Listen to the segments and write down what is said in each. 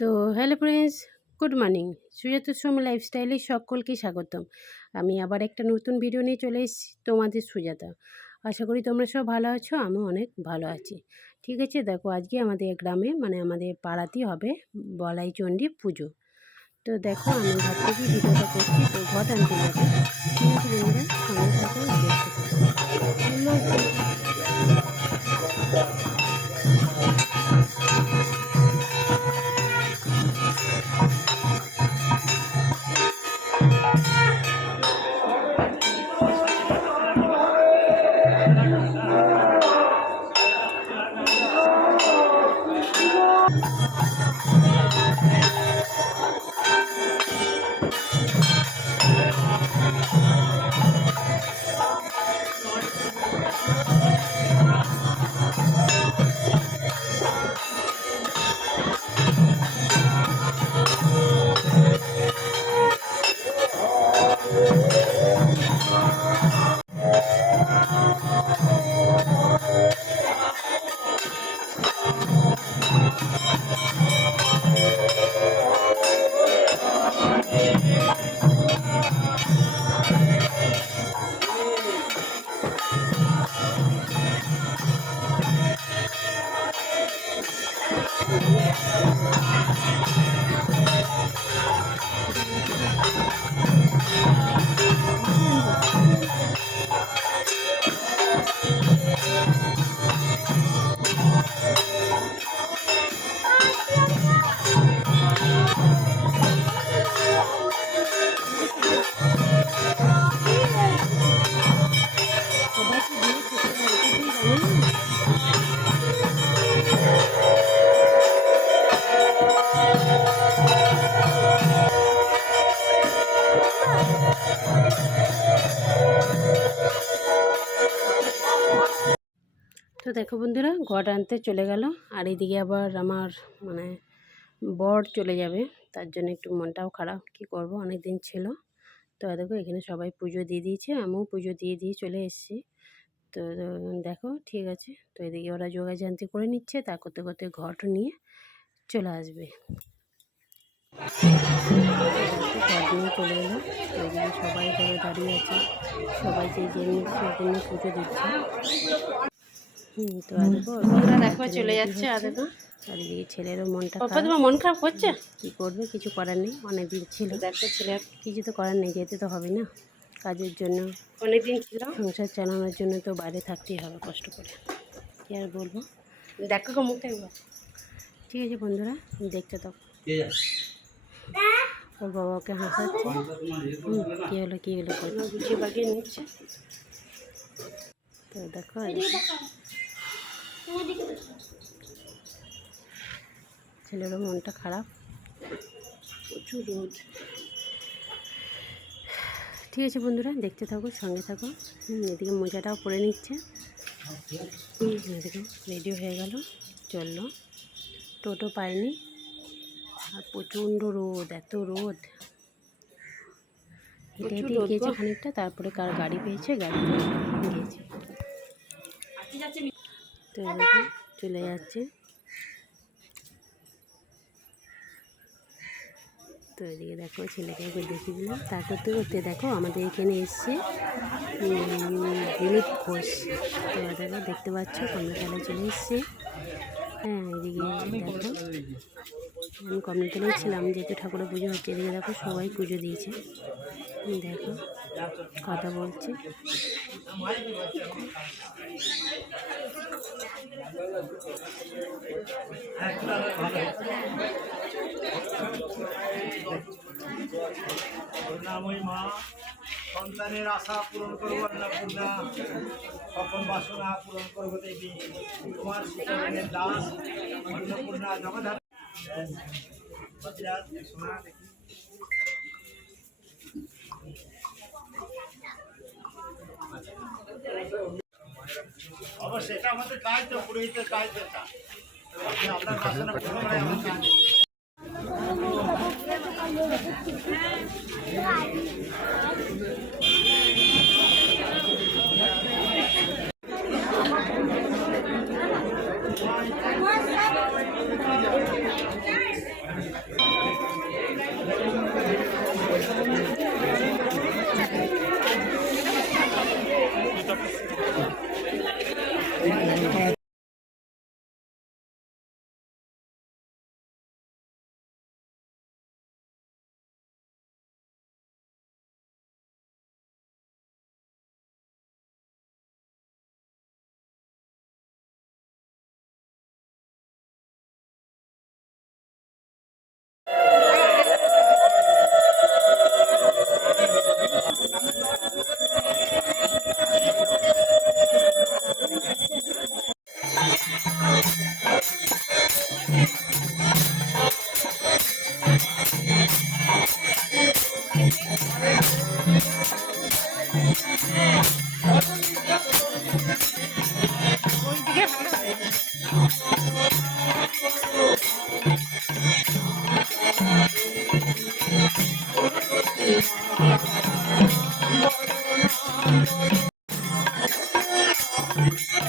তো hello friends, good morning. Sujata Som লাইফস্টাইলে সকলকে স্বাগতম। আমি আবার একটা নতুন ভিডিও নিয়ে চলে এসেছি তোমাদের সুজাতা। আশা করি তোমরা সব ভালো আছো, আমিও অনেক ভালো আছি। ঠিক আছে, দেখো আজকে আমাদের গ্রামে মানে আমাদের পাড়াতেই হবে বলাই চণ্ডী পুজো। তো দেখো আমি ঘর থেকে ভিডিওটা করছি, তো ঘট আনতে যাব। দেখতে Thank you. তো দেখো বন্ধুরা, ঘট আনতে চলে গেল। আর এদিকে আবার আমার মানে বর চলে যাবে, তার জন্য একটু মনটাও খারাপ। কি করব? অনেক দিন ছিল। তো দেখো, এখানে সবাই পুজো দিয়ে দিয়েছে, আমিও পুজো দিয়ে দিয়ে চলে এসেছি। তো দেখো, ঠিক আছে। তো এদিকে ওরা যোগাযান্তি করে নিচ্ছে, তা করতে করতে ঘট নিয়ে চলে আসবে। চলে এলো। সবাই ধরে দাঁড়িয়ে আছে। সবাই যে যে জন্য পুজো দিচ্ছে। তো আর দেখো দেখো চলে যাচ্ছে আর দেখো আর ছেলেরও মনটা পাপা খারাপ। তোমার মন খারাপ করছে? কি করবে কিছু করার নেই অনেক দিন ছিল। দেখো ছেলে কিছু তো করার নেই যেতে তো হবে না কাজের জন্য। অনেকদিন ছিল। সংসার চালানোর জন্য তো বাইরে থাকতেই হবে কষ্ট করে। কি আর বলব? দেখো গো মুখটা ঠিক আছে বন্ধুরা দেখতে তো ওর বাবা ওকে হাসাচ্ছে। হুম, কী হলো কী হলো গুছিয়ে বাগিয়ে নিচ্ছে। তো দেখো ছেলেরও মনটা খারাপ। প্রচুর রোদ। ঠিক আছে বন্ধুরা দেখতে থাকো সঙ্গে থাকো। হুম, এদিকে মোজাটাও পরে নিচ্ছে। এদিকে রেডি হয়ে গেল চলল। টোটো পাইনি আর প্রচণ্ড রোদ এত রোদ। হেঁটে হেঁটে গিয়েছে খানিকটা তারপরে কার গাড়ি পেয়েছে গাড়ি গিয়েছে। তো এদিকে চলে যাচ্ছে। তো এদিকে দেখো ছেলেকে একবার দেখিয়ে দিলাম। তা করতে করতে দেখো আমাদের এখানে এসছে দিলীপ ঘোষ। তো দেখো, দেখতে পাচ্ছ কমলাতলায় চলে এসছে। হ্যাঁ এদিকে দেখো। আমি কমলাতলায় ছিলাম, যেহেতু ঠাকুরের পুজো হচ্ছে, এদিকে দেখো সবাই পুজো দিয়েছে। দেখো। কথা বলছে। মা সন্তানের আশা পূরণ করব অন্নপূর্ণা সকল বাসনা পূরণ করব দেবী তোমার দাস অন্নপূর্ণা সোনা এটা আমাদের কাজ তো পুরোহিতের কাজ এটা। আপনার পূরণ হয় আমার কাজ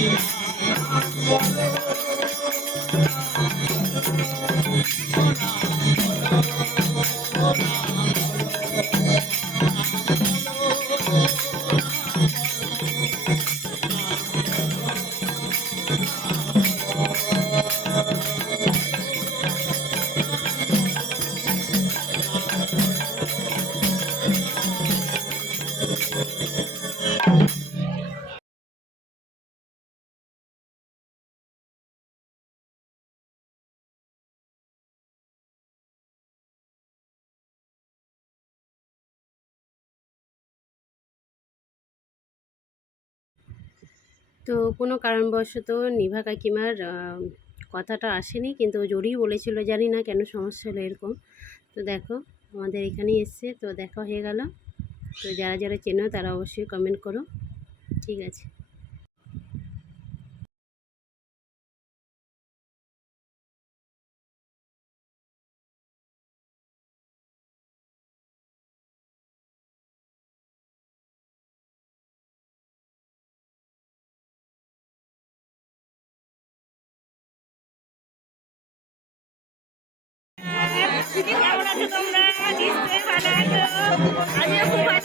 Amen. তো কোনো কারণবশত নিভা কাকিমার কথাটা আসেনি, কিন্তু জোরেই বলেছিল, জানি না কেন সমস্যা হলো এরকম। তো দেখো, আমাদের এখানেই এসছে, তো দেখা হয়ে গেল। তো যারা যারা চেনো তারা অবশ্যই কমেন্ট করো। ঠিক আছে। কেমন আছো তোমরা নিশ্চয়ই ভালো